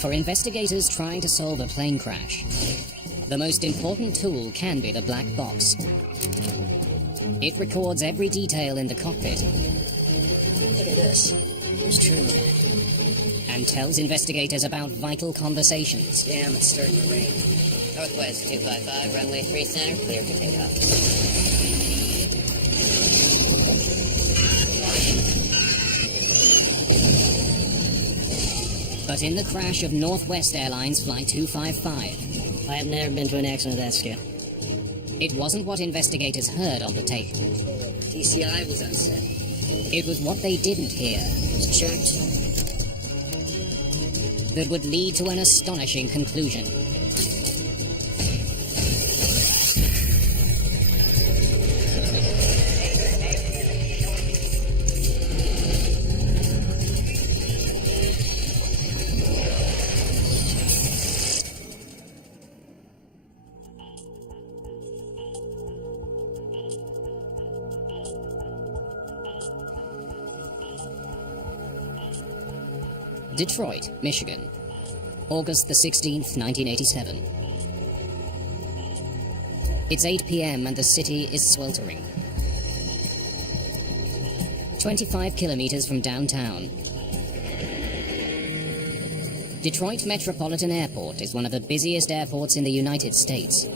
For investigators trying to solve a plane crash, the most important tool can be the black box. It records every detail in the cockpit. Look at this. There's trim. And tells investigators about vital conversations. Damn, it's starting to rain. Northwest 255, runway 3 center, clear for takeoff. But in the crash of Northwest Airlines Flight 255, I have never been to an accident of that scale. it wasn't what investigators heard on the tape. DCI was on set. It was what they didn't hear It's checked. that would lead to an astonishing conclusion. Detroit, Michigan, August the 16th, 1987. It's 8 p.m. and the city is sweltering. 25 kilometers from downtown. Detroit Metropolitan Airport is one of the busiest airports in the United States.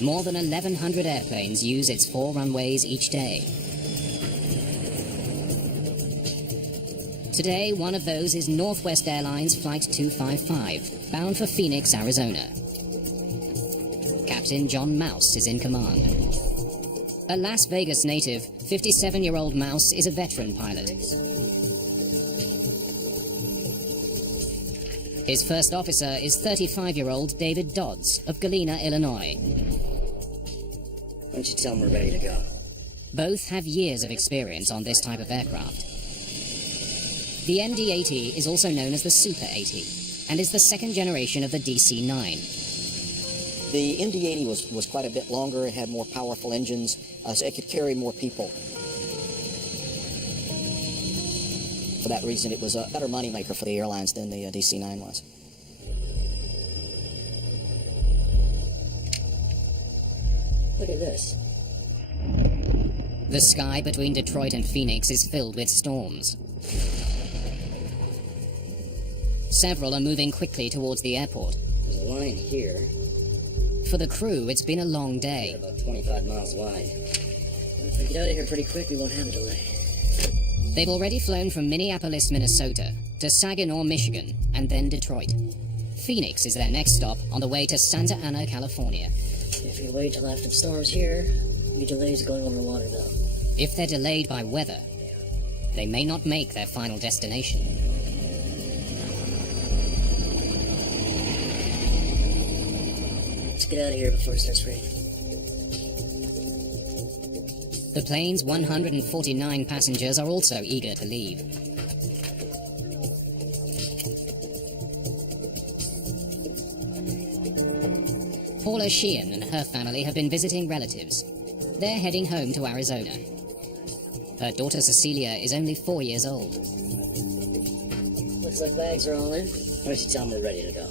More than 1,100 airplanes use its 4 runways each day. Today, one of those is Northwest Airlines Flight 255, bound for Phoenix, Arizona. Captain John Mouse is in command. A Las Vegas native, 57-year-old Mouse is a veteran pilot. His first officer is 35-year-old David Dodds of Galena, Illinois. Why don't you tell them we're ready to go? Both have years of experience on this type of aircraft. The MD-80 is also known as the Super 80 and is the second generation of the DC-9. The MD-80 was quite a bit longer. It had more powerful engines, so it could carry more people. For that reason, it was a better moneymaker for the airlines than the DC-9 was. Look at this. The sky between Detroit and Phoenix is filled with storms. Several are moving quickly towards the airport. There's a line here. For the crew, it's been a long day. About 25 miles wide. If we get out of here pretty quick, we won't have a delay. They've already flown from Minneapolis, Minnesota, to Saginaw, Michigan, and then Detroit. Phoenix is their next stop on the way to Santa Ana, California. If we wait till after the storm's here, we delays going over Waterville. If they're delayed by weather, they may not make their final destination. Let's get out of here before it starts raining. The plane's 149 passengers are also eager to leave. Paula Sheehan and her family have been visiting relatives. They're heading home to Arizona. Her daughter Cecilia is only 4 years old. Looks like bags are all in. Why don't you tell them we're ready to go?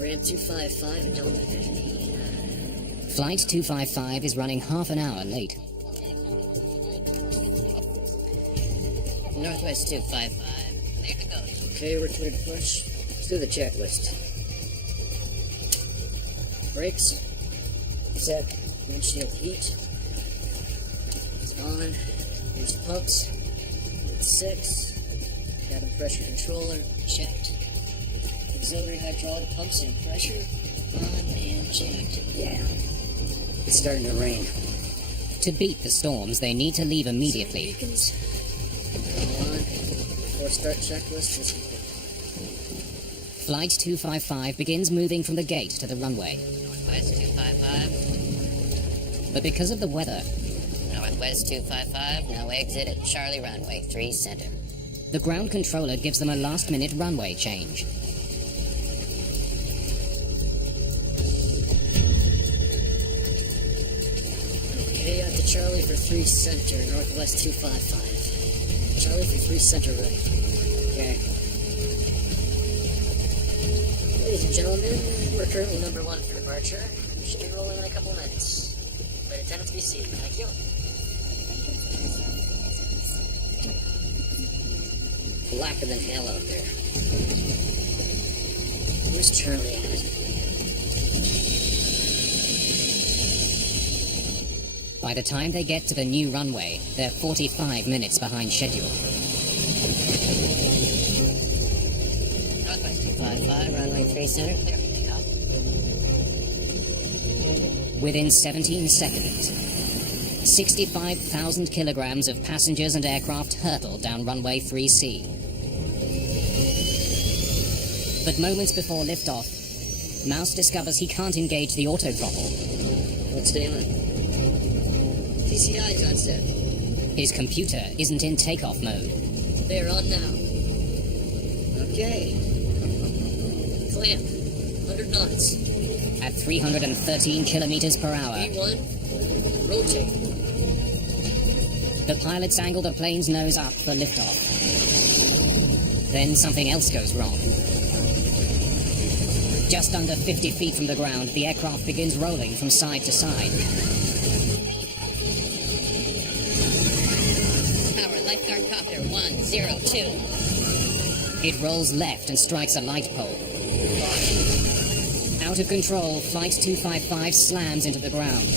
Ramp 255 and Delta 15. Flight 255 is running half an hour late. Northwest 255, clear to go. Okay, we're clear to push. Let's do the checklist. Brakes. Set. Windshield heat. It's on. There's the pumps. It's 6. Cabin pressure controller. Checked. Auxiliary hydraulic pumps and pressure. On and checked. Yeah. It's starting to rain. To beat the storms, they need to leave immediately. Beacons. On. Before start checklist is complete. Flight 255 begins moving from the gate to the runway. Northwest 255, But because of the weather, Northwest 255, now exit at Charlie runway 3 center. the ground controller gives them a last-minute runway change. Okay, out to Charlie for 3 center, Northwest 255. Charlie for 3 center right. Okay. Ladies and gentlemen, we're currently number 1 for departure. We should be rolling in a couple minutes. Flight attendants be seated. Thank you. Blacker than hell out there. Where's Charlie at? By the time they get to the new runway, they're 45 minutes behind schedule. Northwest 255, runway 3 center, clear for takeoff. Within 17 seconds, 65,000 kilograms of passengers and aircraft hurtle down runway 3C. But moments before liftoff, Mouse discovers he can't engage the autothrottle. Let's stay on. TCI's on set. His computer isn't in takeoff mode. They're on now. Okay. Clamp. 100 knots. At 313 kilometers per hour, V1. Rotate. the pilots angle the plane's nose up for liftoff. Then something else goes wrong. Just under 50 feet from the ground, the aircraft begins rolling from side to side. Power, lifeguard copter 102. It rolls left and strikes a light pole. Out of control, Flight 255 slams into the ground,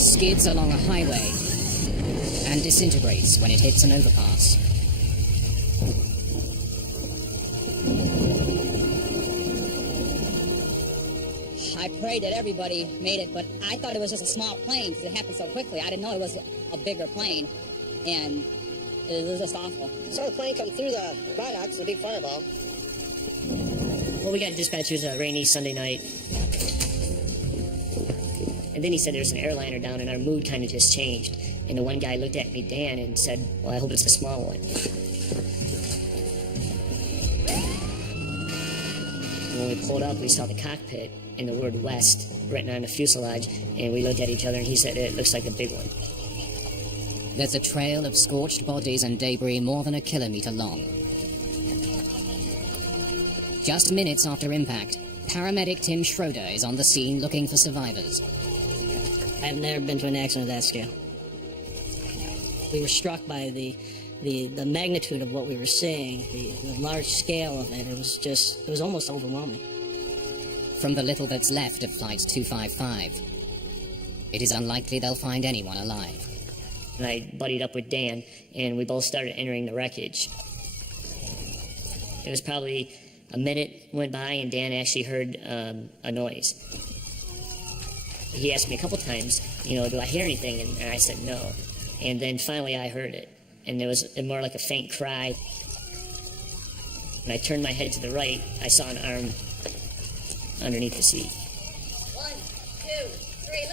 skids along a highway, and disintegrates when it hits an overpass. I prayed that everybody made it, but I thought it was just a small plane because it happened so quickly. I didn't know it was a bigger plane, and it was just awful. Saw the plane come through the binocs, a big fireball. Well, we got dispatch. It was a rainy Sunday night. And then he said there's an airliner down, and our mood kind of just changed. And the one guy looked at me, Dan, and said, well, I hope it's a small one. And when we pulled up, we saw the cockpit and the word West written on the fuselage, and we looked at each other, and he said, it looks like a big one. There's a trail of scorched bodies and debris more than a kilometer long. Just minutes after impact, paramedic Tim Schroeder is on the scene looking for survivors. I've never been to an accident of that scale. We were struck by the magnitude of what we were seeing, the large scale of it. It was almost overwhelming. From the little that's left of Flight 255, it is unlikely they'll find anyone alive. And I buddied up with Dan, and we both started entering the wreckage. It was probably a minute went by, and Dan actually heard a noise. He asked me a couple times, do I hear anything? And I said no. And then finally I heard it, and it was more like a faint cry. When I turned my head to the right, I saw an arm underneath the seat. 1, 2, 3,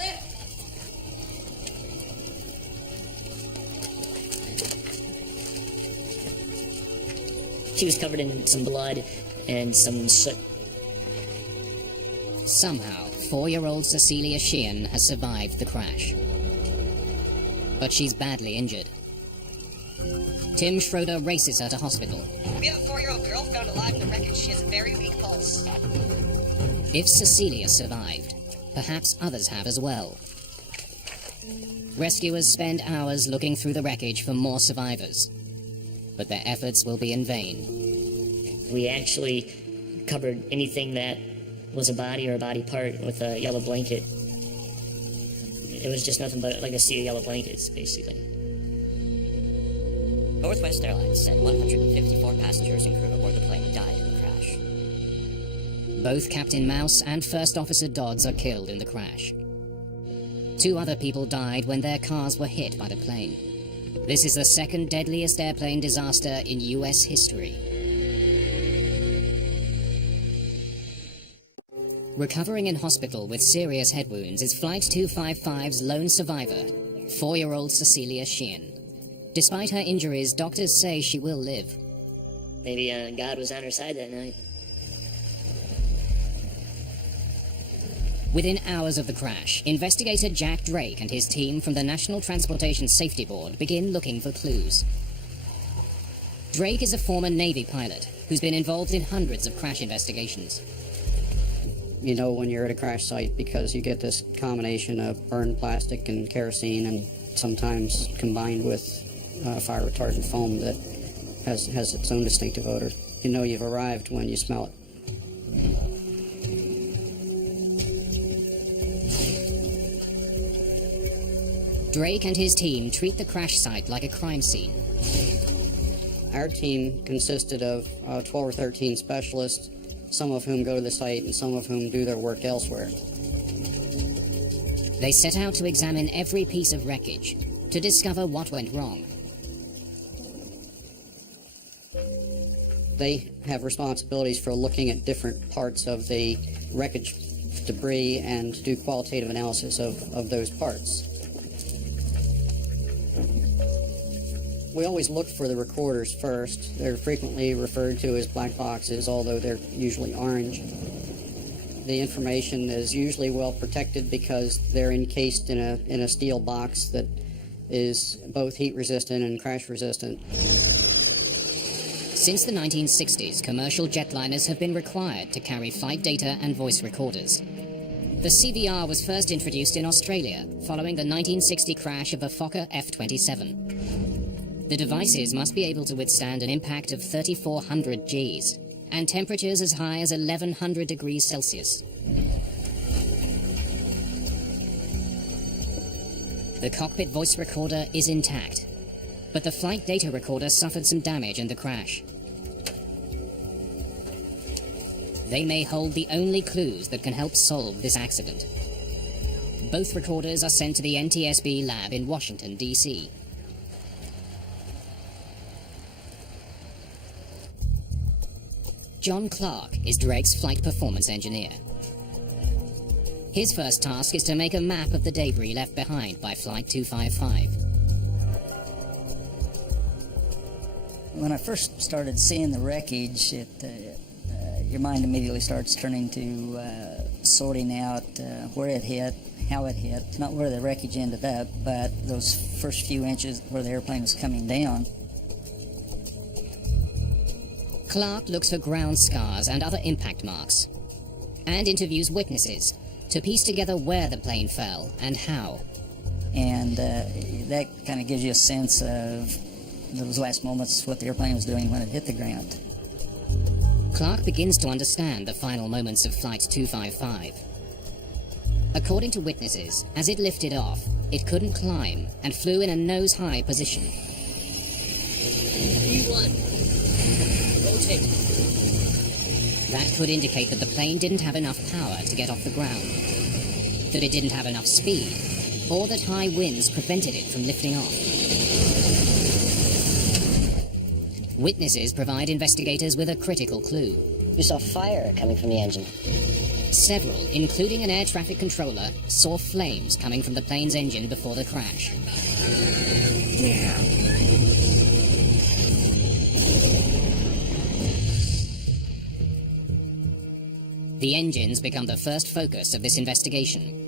lift! She was covered in some blood and some soot. Somehow, 4-year-old Cecilia Sheehan has survived the crash. But she's badly injured. Tim Schroeder races her to hospital. We have a 4-year-old girl found alive in the wreckage. She has a very weak pulse. If Cecilia survived, perhaps others have as well. Rescuers spend hours looking through the wreckage for more survivors, but their efforts will be in vain. We actually covered anything that was a body or a body part with a yellow blanket. It was just nothing but like a sea of yellow blankets, basically. Northwest Airlines said 154 passengers and crew aboard the plane died in the crash. Both Captain Mouse and First Officer Dodds are killed in the crash. 2 other people died when their cars were hit by the plane. This is the second deadliest airplane disaster in U.S. history. Recovering in hospital with serious head wounds is Flight 255's lone survivor, 4-year-old Cecilia Sheehan. Despite her injuries, doctors say she will live. Maybe God was on her side that night. Within hours of the crash, investigator Jack Drake and his team from the National Transportation Safety Board begin looking for clues. Drake is a former Navy pilot who's been involved in hundreds of crash investigations. You know when you're at a crash site because you get this combination of burned plastic and kerosene, and sometimes combined with fire retardant foam that has its own distinctive odor. You know you've arrived when you smell it. Drake and his team treat the crash site like a crime scene. Our team consisted of 12 or 13 specialists, some of whom go to the site and some of whom do their work elsewhere. They set out to examine every piece of wreckage to discover what went wrong. They have responsibilities for looking at different parts of the wreckage debris and do qualitative analysis of those parts. We always look for the recorders first. They're frequently referred to as black boxes, although they're usually orange. The information is usually well protected because they're encased in a steel box that is both heat resistant and crash resistant. Since the 1960s, commercial jetliners have been required to carry flight data and voice recorders. The CVR was first introduced in Australia following the 1960 crash of a Fokker F-27. The devices must be able to withstand an impact of 3,400 Gs and temperatures as high as 1,100 degrees Celsius. The cockpit voice recorder is intact, but the flight data recorder suffered some damage in the crash. They may hold the only clues that can help solve this accident. Both recorders are sent to the NTSB lab in Washington, D.C. John Clark is Drake's flight performance engineer. His first task is to make a map of the debris left behind by Flight 255. When I first started seeing the wreckage, your mind immediately starts turning to sorting out where it hit, how it hit, not where the wreckage ended up, but those first few inches where the airplane was coming down. Clark looks for ground scars and other impact marks, and interviews witnesses to piece together where the plane fell and how. And that kind of gives you a sense of those last moments, what the airplane was doing when it hit the ground. Clark begins to understand the final moments of Flight 255. According to witnesses, as it lifted off, it couldn't climb and flew in a nose-high position. E1. Rotate. That could indicate that the plane didn't have enough power to get off the ground, that it didn't have enough speed, or that high winds prevented it from lifting off. Witnesses provide investigators with a critical clue. We saw fire coming from the engine. Several, including an air traffic controller, saw flames coming from the plane's engine before the crash. The engines become the first focus of this investigation.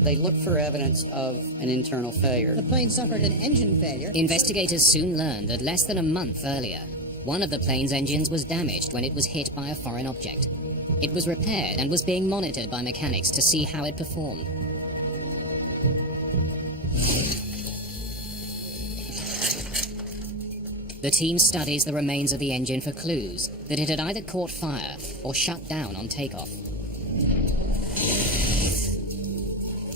They look for evidence of an internal failure. The plane suffered an engine failure. Investigators soon learned that less than a month earlier, one of the plane's engines was damaged when it was hit by a foreign object. It was repaired and was being monitored by mechanics to see how it performed. The team studies the remains of the engine for clues that it had either caught fire or shut down on takeoff.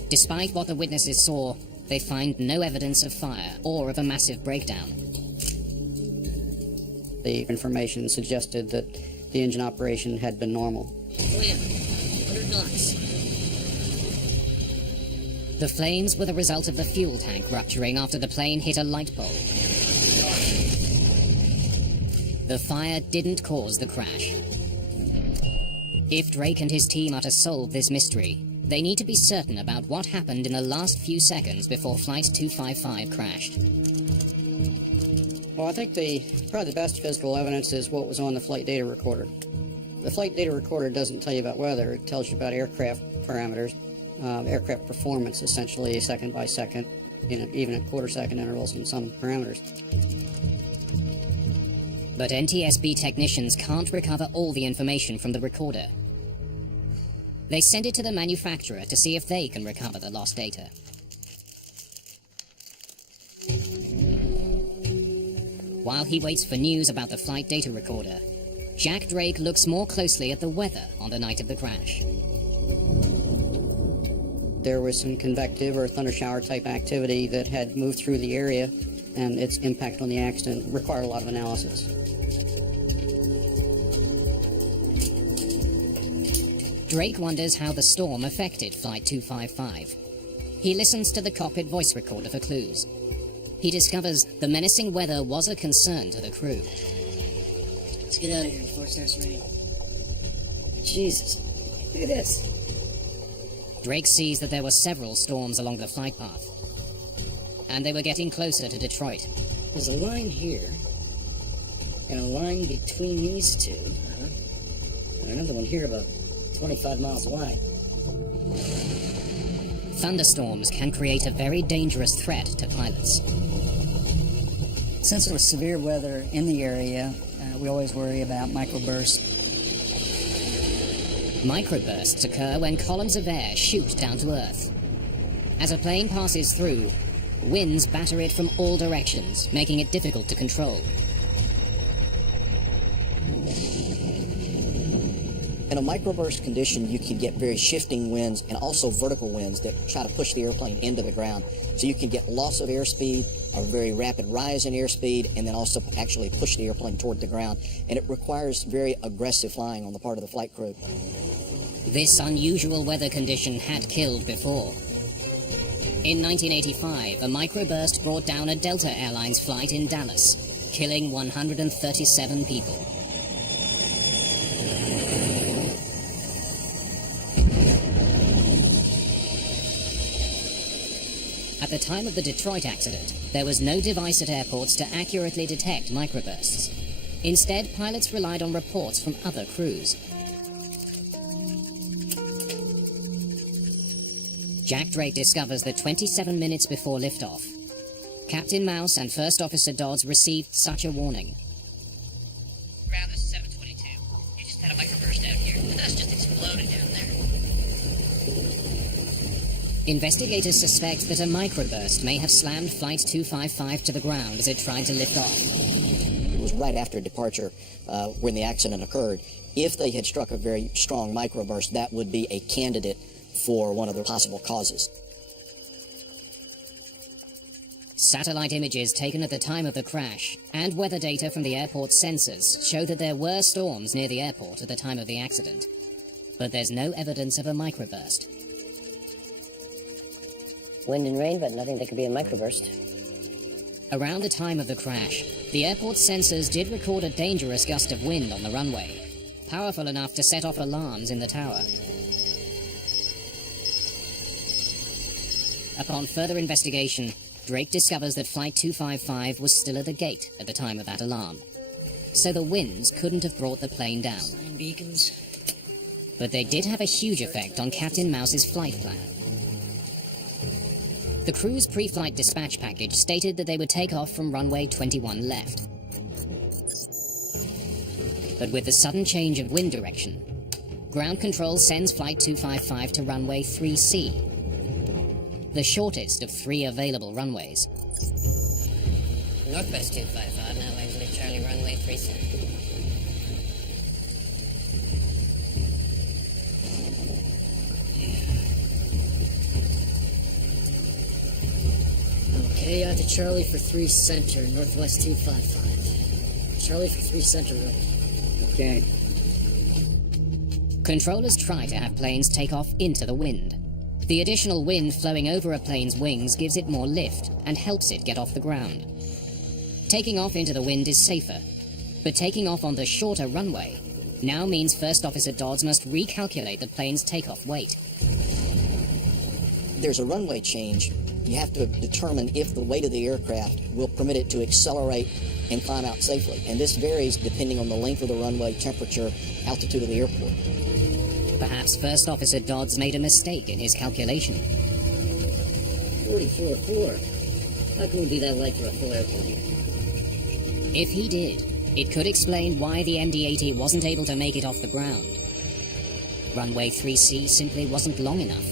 Despite what the witnesses saw, they find no evidence of fire or of a massive breakdown. The information suggested that the engine operation had been normal. Land. 100 knots. The flames were the result of the fuel tank rupturing after the plane hit a light pole. The fire didn't cause the crash. If Drake and his team are to solve this mystery, they need to be certain about what happened in the last few seconds before Flight 255 crashed. Well, I think probably the best physical evidence is what was on the flight data recorder. The flight data recorder doesn't tell you about weather. It tells you about aircraft parameters, aircraft performance, essentially second by second, even at quarter-second intervals in some parameters. But NTSB technicians can't recover all the information from the recorder. They send it to the manufacturer to see if they can recover the lost data. While he waits for news about the flight data recorder, Jack Drake looks more closely at the weather on the night of the crash. There was some convective or thundershower type activity that had moved through the area, and its impact on the accident required a lot of analysis. Drake wonders how the storm affected Flight 255. He listens to the cockpit voice recorder for clues. He discovers the menacing weather was a concern to the crew. Let's get out of here before it starts raining. Jesus, look at this. Drake sees that there were several storms along the flight path, and they were getting closer to Detroit. There's a line here, and a line between these two, and another one here about 25 miles wide. Thunderstorms can create a very dangerous threat to pilots. Since there was severe weather in the area, we always worry about microbursts. Microbursts occur when columns of air shoot down to Earth. As a plane passes through, winds batter it from all directions, making it difficult to control. In a microburst condition, you can get very shifting winds and also vertical winds that try to push the airplane into the ground. So you can get loss of airspeed, a very rapid rise in airspeed, and then also actually push the airplane toward the ground. And it requires very aggressive flying on the part of the flight crew. This unusual weather condition had killed before. In 1985, a microburst brought down a Delta Airlines flight in Dallas, killing 137 people. At the time of the Detroit accident, there was no device at airports to accurately detect microbursts. Instead, pilots relied on reports from other crews. Jack Drake discovers that 27 minutes before liftoff, Captain Mouse and First Officer Dodds received such a warning. Ground, this is 722. You just had a microburst out here. The dust just exploded down there. Investigators suspect that a microburst may have slammed Flight 255 to the ground as it tried to lift off. It was right after departure when the accident occurred. If they had struck a very strong microburst, that would be a candidate for one of the possible causes. Satellite images taken at the time of the crash and weather data from the airport sensors show that there were storms near the airport at the time of the accident. But there's no evidence of a microburst. Wind and rain, but nothing that could be a microburst. Around the time of the crash, the airport sensors did record a dangerous gust of wind on the runway, powerful enough to set off alarms in the tower. Upon further investigation, Drake discovers that Flight 255 was still at the gate at the time of that alarm, so the winds couldn't have brought the plane down. Sign beacons. But they did have a huge effect on Captain Mouse's flight plan. The crew's pre-flight dispatch package stated that they would take off from runway 21 left. But with the sudden change of wind direction, ground control sends Flight 255 to runway 3C, the shortest of 3 available runways. Northwest 255, now exit Charlie runway 37. Okay, out to Charlie for 3 center, Northwest 255. Charlie for 3 center, right? Okay. Controllers try to have planes take off into the wind. The additional wind flowing over a plane's wings gives it more lift and helps it get off the ground. Taking off into the wind is safer, but taking off on the shorter runway now means First Officer Dodds must recalculate the plane's takeoff weight. There's a runway change You have to determine if the weight of the aircraft will permit it to accelerate and climb out safely. And this varies depending on the length of the runway, temperature, altitude of the airport. Perhaps First Officer Dodds made a mistake in his calculation. 44.4. How can it be that light for a full airplane? If he did, it could explain why the MD-80 wasn't able to make it off the ground. Runway 3C simply wasn't long enough.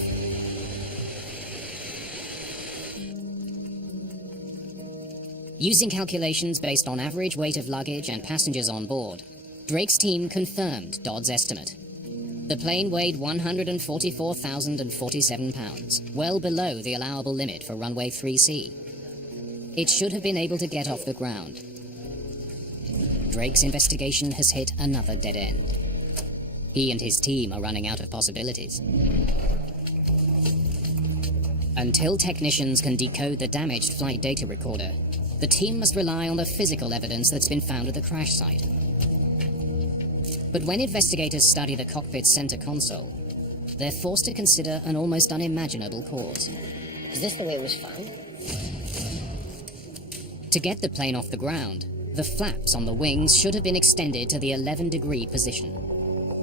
Using calculations based on average weight of luggage and passengers on board, Drake's team confirmed Dodd's estimate. The plane weighed 144,047 pounds, well below the allowable limit for runway 3C. It should have been able to get off the ground. Drake's investigation has hit another dead end. He and his team are running out of possibilities. Until technicians can decode the damaged flight data recorder, the team must rely on the physical evidence that's been found at the crash site. But when investigators study the cockpit's center console, they're forced to consider an almost unimaginable cause. Is this the way it was found? To get the plane off the ground, the flaps on the wings should have been extended to the 11-degree position.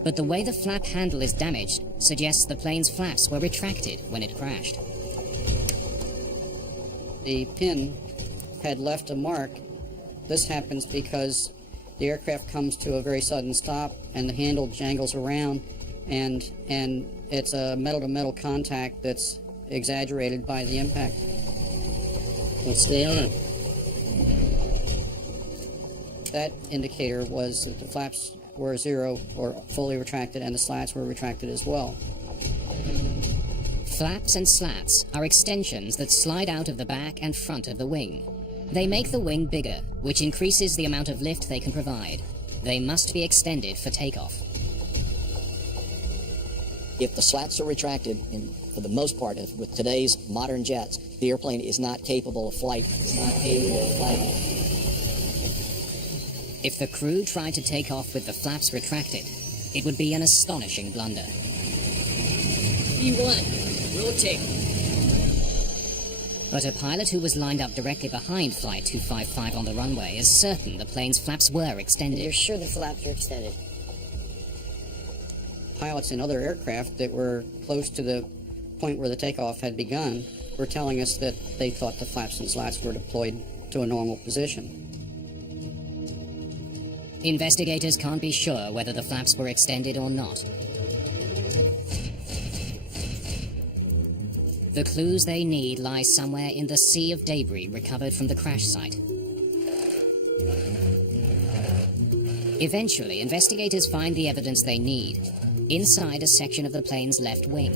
But the way the flap handle is damaged suggests the plane's flaps were retracted when it crashed. The pin had left a mark. This happens because the aircraft comes to a very sudden stop and the handle jangles around, and it's a metal-to-metal contact that's exaggerated by the impact. Let's stay on. That indicator was that the flaps were zero or fully retracted and the slats were retracted as well. Flaps and slats are extensions that slide out of the back and front of the wing. They make the wing bigger, which increases the amount of lift they can provide. They must be extended for takeoff. If the slats are retracted, and for the most part, with today's modern jets, the airplane is not capable of flight. It's not capable of flight. If the crew tried to take off with the flaps retracted, it would be an astonishing blunder. E1, rotate. But a pilot who was lined up directly behind Flight 255 on the runway is certain the plane's flaps were extended. You're sure the flaps were extended? Pilots in other aircraft that were close to the point where the takeoff had begun were telling us that they thought the flaps and slats were deployed to a normal position. Investigators can't be sure whether the flaps were extended or not. The clues they need lie somewhere in the sea of debris recovered from the crash site. Eventually, investigators find the evidence they need inside a section of the plane's left wing.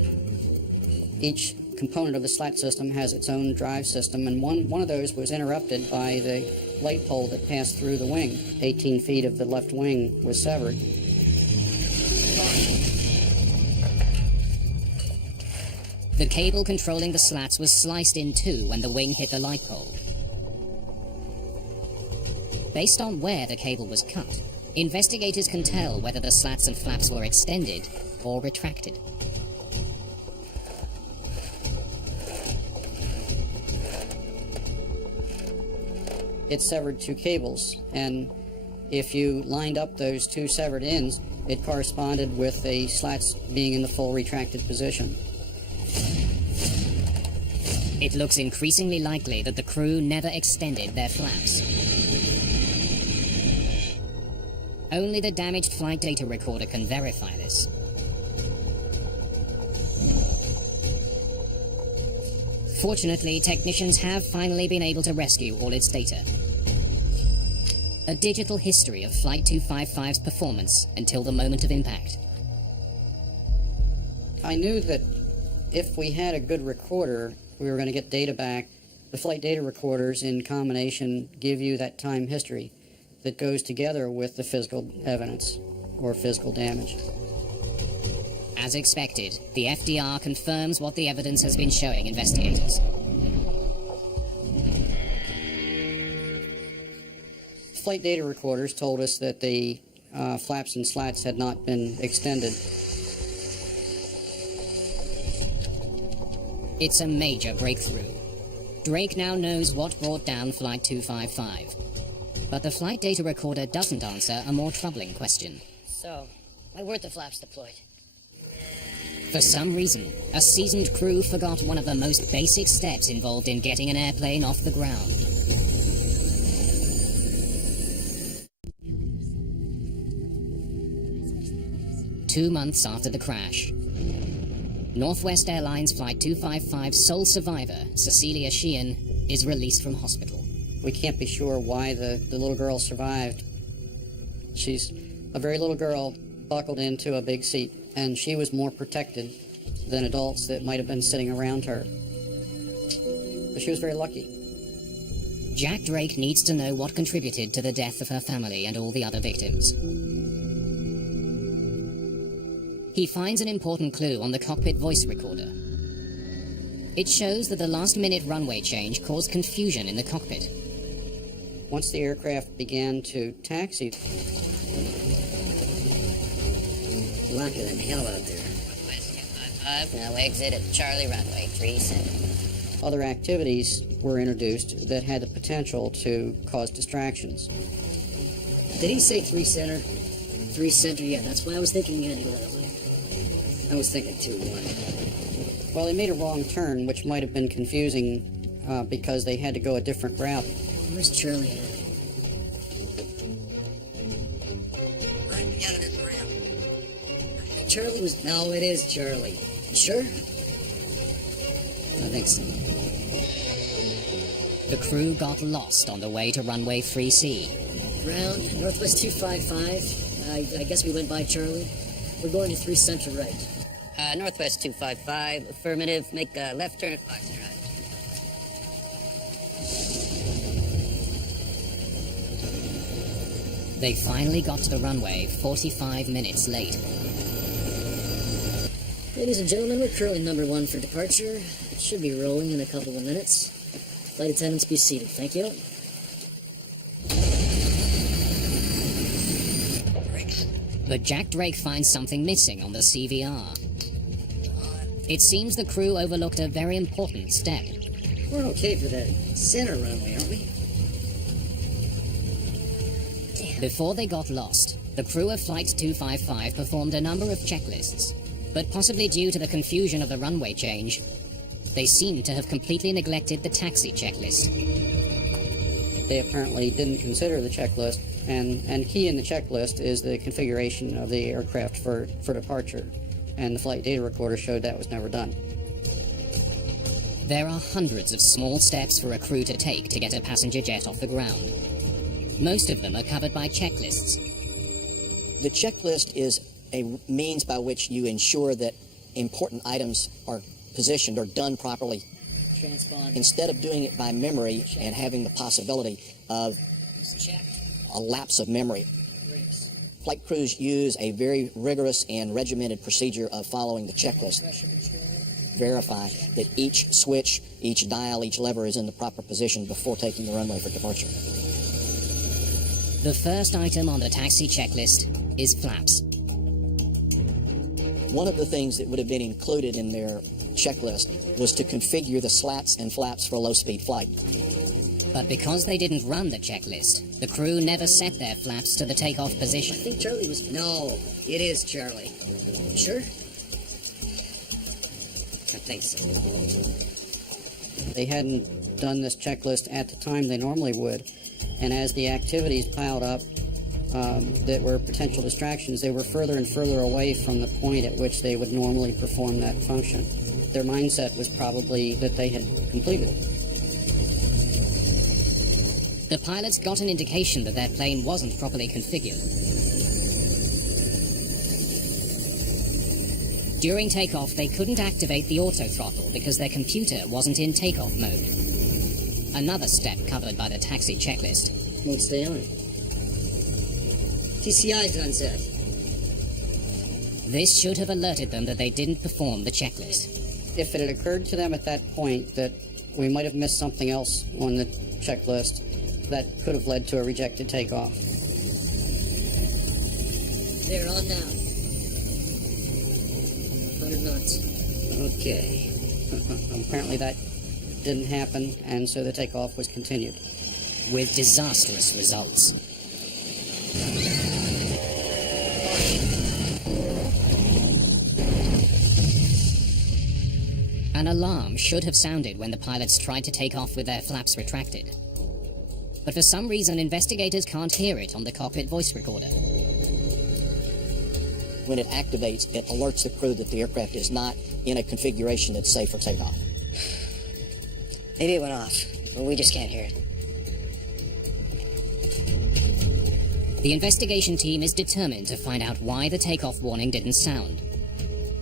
Each component of the slat system has its own drive system, and one of those was interrupted by the light pole that passed through the wing. 18 feet of the left wing was severed. The cable controlling the slats was sliced in two when the wing hit the light pole. Based on where the cable was cut, investigators can tell whether the slats and flaps were extended or retracted. It severed two cables, and if you lined up those two severed ends, it corresponded with the slats being in the full retracted position. It looks increasingly likely that the crew never extended their flaps. Only the damaged flight data recorder can verify this. Fortunately, technicians have finally been able to rescue all its data. A digital history of Flight 255's performance until the moment of impact. I knew that if we had a good recorder, we were going to get data back. The flight data recorders in combination give you that time history that goes together with the physical evidence or physical damage. As expected, the FDR confirms what the evidence has been showing investigators. Flight data recorders told us that the flaps and slats had not been extended. It's a major breakthrough. Drake now knows what brought down Flight 255. But the flight data recorder doesn't answer a more troubling question. So, why weren't the flaps deployed? For some reason, a seasoned crew forgot one of the most basic steps involved in getting an airplane off the ground. Two months after the crash, Northwest Airlines Flight 255's sole survivor, Cecilia Sheehan, is released from hospital. We can't be sure why the little girl survived. She's a very little girl buckled into a big seat, and she was more protected than adults that might have been sitting around her. But she was very lucky. Jack Drake needs to know what contributed to the death of her family and all the other victims. He finds an important clue on the cockpit voice recorder. It shows that the last-minute runway change caused confusion in the cockpit. Once the aircraft began to taxi, Locker than hell out there. West 255, now exit at Charlie runway 37. other activities were introduced that had the potential to cause distractions. Did he say 3 center? 3 center, yeah, that's why I was thinking you had to go that way. I was thinking 2-1. Well, they made a wrong turn, which might have been confusing because they had to go a different route. Where's Charlie at? Right at the end of this ramp. Charlie was... No, it is Charlie. You sure? I think so. The crew got lost on the way to runway 3C. Ground, Northwest 255. I guess we went by Charlie. We're going to 3 center right. Northwest 255, affirmative, make a left turn at Foxtrot. They finally got to the runway 45 minutes late. Ladies and gentlemen, we're currently number 1 for departure. It should be rolling in a couple of minutes. Flight attendants, be seated. Thank you. But Jack Drake finds something missing on the CVR. It seems the crew overlooked a very important step. We're okay for that center runway, aren't we? Before they got lost, the crew of Flight 255 performed a number of checklists. But possibly due to the confusion of the runway change, they seem to have completely neglected the taxi checklist. They apparently didn't consider the checklist, and key in the checklist is the configuration of the aircraft for departure, and the flight data recorder showed that was never done. There are hundreds of small steps for a crew to take to get a passenger jet off the ground. Most of them are covered by checklists. The checklist is a means by which you ensure that important items are positioned or done properly. Transponder. Instead of doing it by memory and having the possibility of Check. a lapse of memory. Brakes. Flight crews use a very rigorous and regimented procedure of following the checklist. Pressure control. Verify that each switch, each dial, each lever is in the proper position before taking the runway for departure. The first item on the taxi checklist is flaps. One of the things that would have been included in their checklist was to configure the slats and flaps for low-speed flight. But because they didn't run the checklist, the crew never set their flaps to the takeoff I position. think Charlie was... No, it is Charlie. You sure? I think so. They hadn't done this checklist at the time they normally would, and as the activities piled up that were potential distractions, they were further and further away from the point at which they would normally perform that function. Their mindset was probably that they had completed it. The pilots got an indication that their plane wasn't properly configured. During takeoff, they couldn't activate the auto throttle because their computer wasn't in takeoff mode. Another step covered by the taxi checklist. Won't stay on. TCI's done set. This should have alerted them that they didn't perform the checklist. If it had occurred to them at that point that we might have missed something else on the checklist, that could have led to a rejected takeoff. They're on now. 100 knots. Okay. Apparently that didn't happen, and so the takeoff was continued. with disastrous results. An alarm should have sounded when the pilots tried to take off with their flaps retracted. But for some reason, investigators can't hear it on the cockpit voice recorder. When it activates, it alerts the crew that the aircraft is not in a configuration that's safe for takeoff. Maybe it went off, but we just can't hear it. The investigation team is determined to find out why the takeoff warning didn't sound.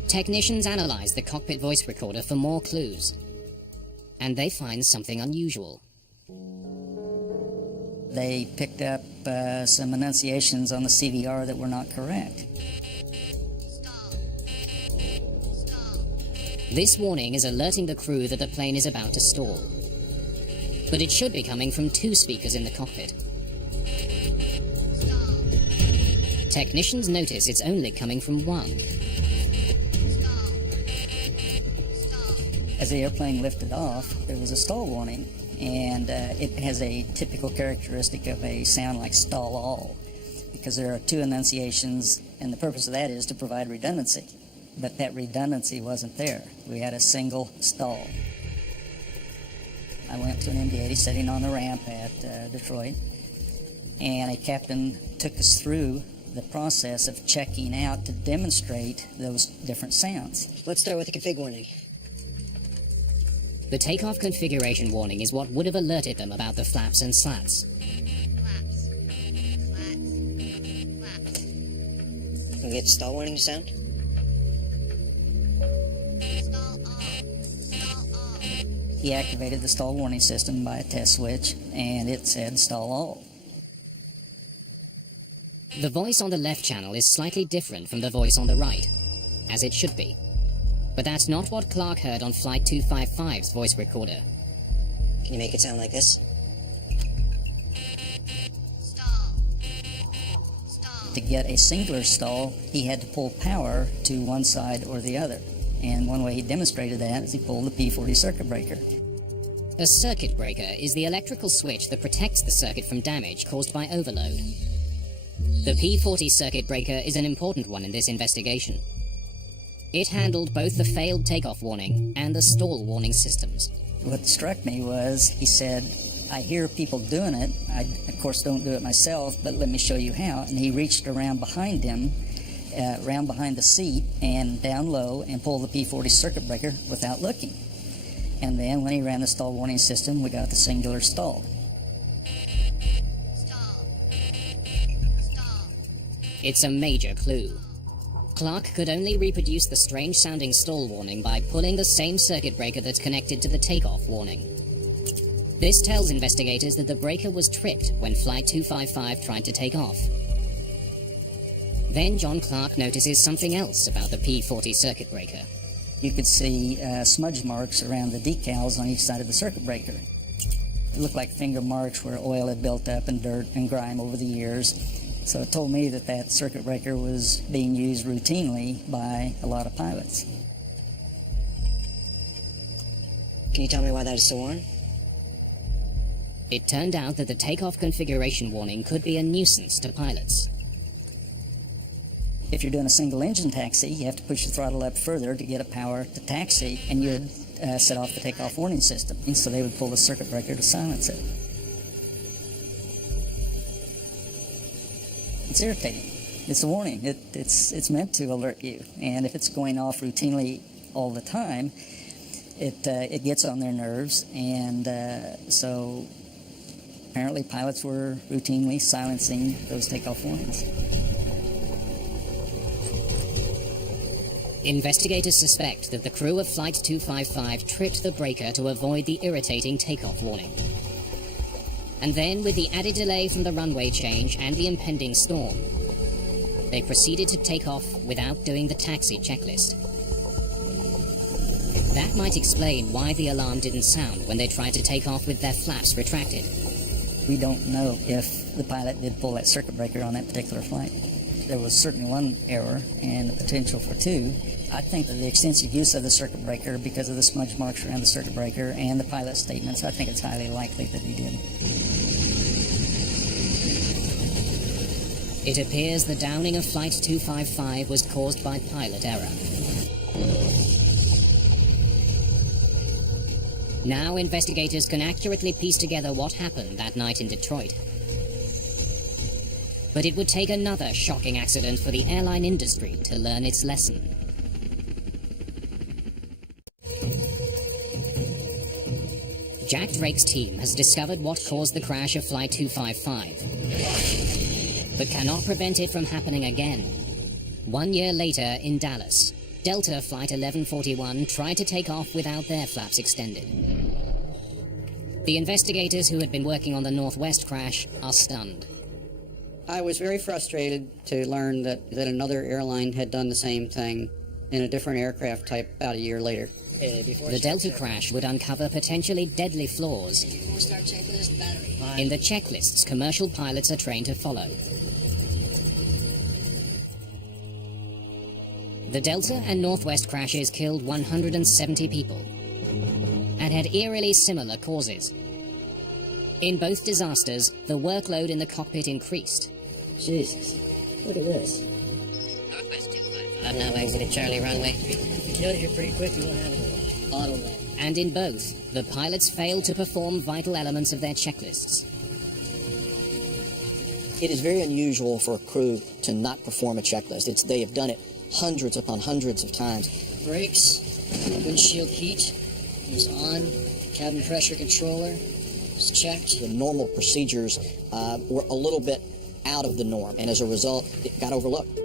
Technicians analyze the cockpit voice recorder for more clues. And they find something unusual. They picked up some enunciations on the CVR that were not correct. This warning is alerting the crew that the plane is about to stall. But it should be coming from 2 speakers in the cockpit. Technicians notice it's only coming from 1. As the airplane lifted off, there was a stall warning, and it has a typical characteristic of a sound like stall all, because there are 2 enunciations, and the purpose of that is to provide redundancy. But that redundancy wasn't there. We had a single stall. I went to an MD-80 sitting on the ramp at Detroit, and a captain took us through the process of checking out to demonstrate those different sounds. Let's start with the config warning. The takeoff configuration warning is what would have alerted them about the flaps and slats. Can we get the stall warning to sound? He activated the stall warning system by a test switch, and it said stall all. The voice on the left channel is slightly different from the voice on the right, as it should be. But that's not what Clark heard on Flight 255's voice recorder. Can you make it sound like this? To get a singular stall, he had to pull power to one side or the other. And one way he demonstrated that is he pulled the P40 circuit breaker. A circuit breaker is the electrical switch that protects the circuit from damage caused by overload. The P40 circuit breaker is an important one in this investigation. It handled both the failed takeoff warning and the stall warning systems. What struck me was, he said, I hear people doing it. I, of course, don't do it myself, but let me show you how. And he reached around behind him, around behind the seat and down low and pulled the P40 circuit breaker without looking. And then when he ran the stall warning system, we got the singular stall. It's a major clue. Clark could only reproduce the strange-sounding stall warning by pulling the same circuit breaker that's connected to the takeoff warning. This tells investigators that the breaker was tripped when Flight 255 tried to take off. Then John Clark notices something else about the P40 circuit breaker. You could see smudge marks around the decals on each side of the circuit breaker. It looked like finger marks where oil had built up and dirt and grime over the years. So it told me that that circuit breaker was being used routinely by a lot of pilots. Can you tell me why that is so worn? It turned out that the takeoff configuration warning could be a nuisance to pilots. If you're doing a single engine taxi, you have to push the throttle up further to get a power to taxi, and you'd set off the takeoff warning system. And so they would pull the circuit breaker to silence it. It's irritating. It's a warning. It's meant to alert you. And if it's going off routinely all the time, it gets on their nerves. And so apparently pilots were routinely silencing those takeoff warnings. Investigators suspect that the crew of Flight 255 tripped the breaker to avoid the irritating takeoff warning. And then, with the added delay from the runway change and the impending storm, they proceeded to take off without doing the taxi checklist. That might explain why the alarm didn't sound when they tried to take off with their flaps retracted. We don't know if the pilot did pull that circuit breaker on that particular flight. there was certainly one error and the potential for two. I think that the extensive use of the circuit breaker because of the smudge marks around the circuit breaker and the pilot statements, I think it's highly likely that he did. It appears the downing of Flight 255 was caused by pilot error. Now investigators can accurately piece together what happened that night in Detroit. But it would take another shocking accident for the airline industry to learn its lesson. Jack Drake's team has discovered what caused the crash of Flight 255, but cannot prevent it from happening again. 1 year later in Dallas, Delta Flight 1141 tried to take off without their flaps extended. The investigators who had been working on the Northwest crash are stunned. I was very frustrated to learn that another airline had done the same thing in a different aircraft type about a year later. The Delta crash would uncover potentially deadly flaws in the checklists commercial pilots are trained to follow. The Delta and Northwest crashes killed 170 people and had eerily similar causes. In both disasters, the workload in the cockpit increased. Jesus, look at this. Northwest 255, now exit at Charlie runway 3. Get out of here pretty quick, you won't have it. Auto land. And in both, the pilots failed to perform vital elements of their checklists. It is very unusual for a crew to not perform a checklist. They have done it hundreds upon hundreds of times. Brakes, windshield heat is on, cabin pressure controller is checked. The normal procedures were a little bit out of the norm, and as a result, it got overlooked.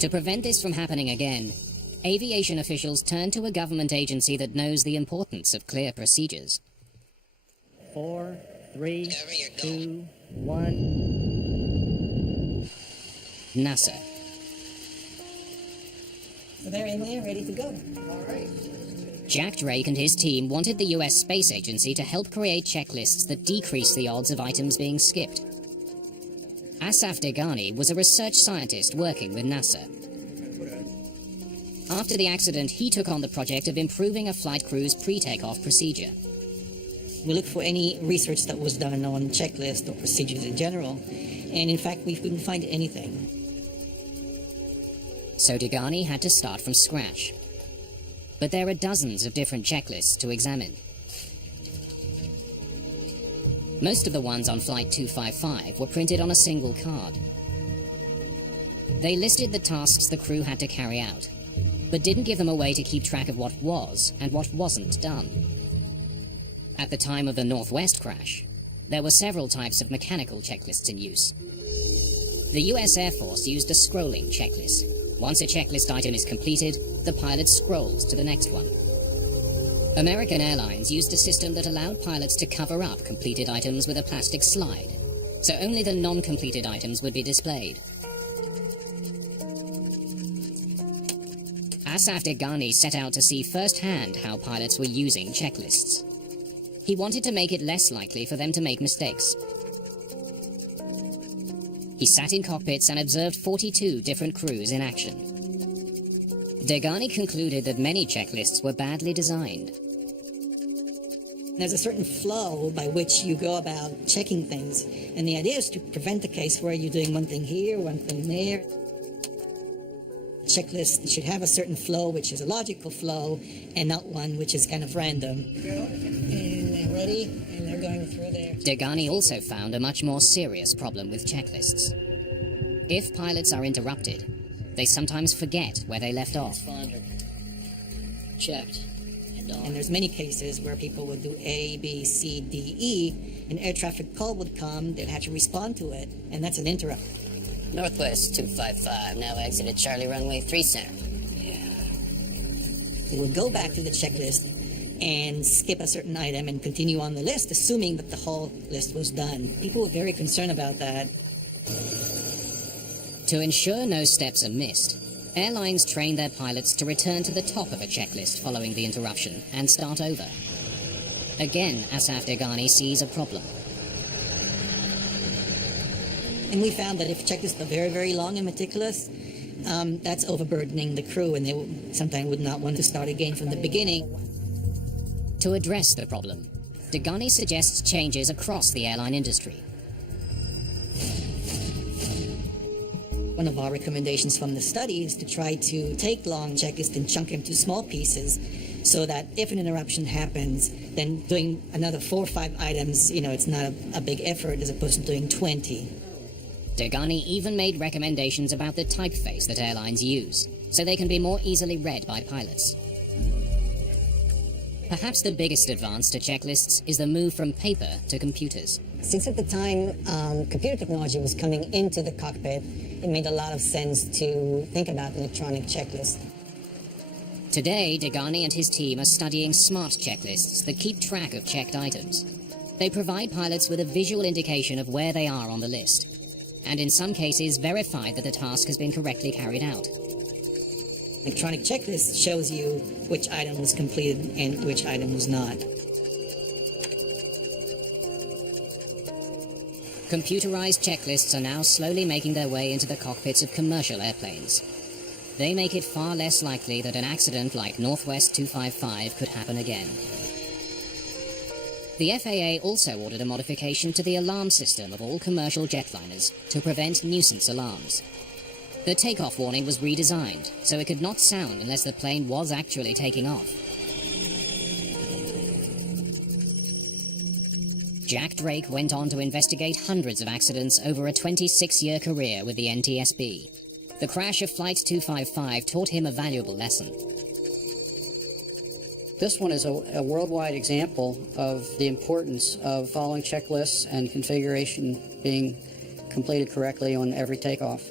To prevent this from happening again, aviation officials turned to a government agency that knows the importance of clear procedures. 4, 3, 2, 1. NASA. So they're in there, ready to go. All right. Jack Drake and his team wanted the US Space Agency to help create checklists that decrease the odds of items being skipped. Asaf Degani was a research scientist working with NASA. After the accident, he took on the project of improving a flight crew's pre-takeoff procedure. We looked for any research that was done on checklists or procedures in general, and in fact we couldn't find anything. So Degani had to start from scratch. But there are dozens of different checklists to examine. Most of the ones on Flight 255 were printed on a single card. They listed the tasks the crew had to carry out, but didn't give them a way to keep track of what was and what wasn't done. At the time of the Northwest crash, there were several types of mechanical checklists in use. The US Air Force used a scrolling checklist. Once a checklist item is completed, the pilot scrolls to the next one. American Airlines used a system that allowed pilots to cover up completed items with a plastic slide, so only the non-completed items would be displayed. Asaf Degani set out to see firsthand how pilots were using checklists. He wanted to make it less likely for them to make mistakes. He sat in cockpits and observed 42 different crews in action. Degani concluded that many checklists were badly designed. There's a certain flow by which you go about checking things, and the idea is to prevent a case where you're doing one thing here, one thing there. Checklist should have a certain flow, which is a logical flow, and not one which is kind of random. And they're ready, and they're going through there. Degani also found a much more serious problem with checklists. If pilots are interrupted, they sometimes forget where they left off. Transponder. Checked. And there's many cases where people would do A, B, C, D, E, an air traffic call would come, they'd have to respond to it, and that's an interrupt. Northwest 255, now exit at Charlie runway 3 center. They would go back to the checklist and skip a certain item and continue on the list, assuming that the whole list was done. People were very concerned about that. To ensure no steps are missed, airlines train their pilots to return to the top of a checklist following the interruption and start over. Again, Asaf Degani sees a problem. And we found that if checklists are very, very long and meticulous, that's overburdening the crew, and they sometimes would not want to start again from the beginning. To address the problem, Degani suggests changes across the airline industry. One of our recommendations from the study is to try to take long checklists and chunk them into small pieces, so that if an interruption happens, then doing another 4 or 5 items, it's not a big effort as opposed to doing 20. Degani even made recommendations about the typeface that airlines use, so they can be more easily read by pilots. Perhaps the biggest advance to checklists is the move from paper to computers. Since at the time computer technology was coming into the cockpit, it made a lot of sense to think about electronic checklists. Today, Degani and his team are studying smart checklists that keep track of checked items. They provide pilots with a visual indication of where they are on the list, and in some cases verify that the task has been correctly carried out. Electronic checklist shows you which item was completed and which item was not. Computerized checklists are now slowly making their way into the cockpits of commercial airplanes. They make it far less likely that an accident like Northwest 255 could happen again. The FAA also ordered a modification to the alarm system of all commercial jetliners to prevent nuisance alarms. The takeoff warning was redesigned, so it could not sound unless the plane was actually taking off. Jack Drake went on to investigate hundreds of accidents over a 26-year career with the NTSB. The crash of Flight 255 taught him a valuable lesson. This one is a worldwide example of the importance of following checklists and configuration being completed correctly on every takeoff.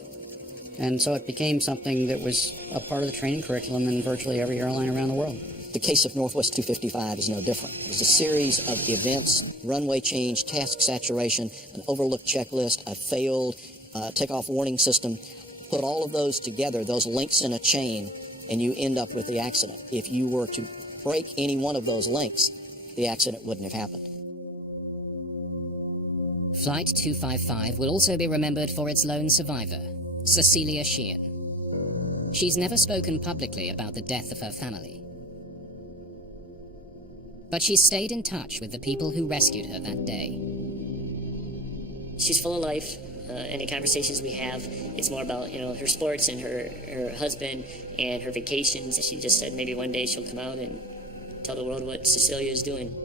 And so it became something that was a part of the training curriculum in virtually every airline around the world. The case of Northwest 255 is no different. It was a series of events, runway change, task saturation, an overlooked checklist, a failed takeoff warning system. Put all of those together, those links in a chain, and you end up with the accident. If you were to break any one of those links, the accident wouldn't have happened. Flight 255 will also be remembered for its lone survivor, Cecilia Sheehan. She's never spoken publicly about the death of her family. But she stayed in touch with the people who rescued her that day. She's full of life. Any conversations we have, it's more about, her sports and her husband and her vacations. She just said maybe one day she'll come out and tell the world what Cecilia is doing.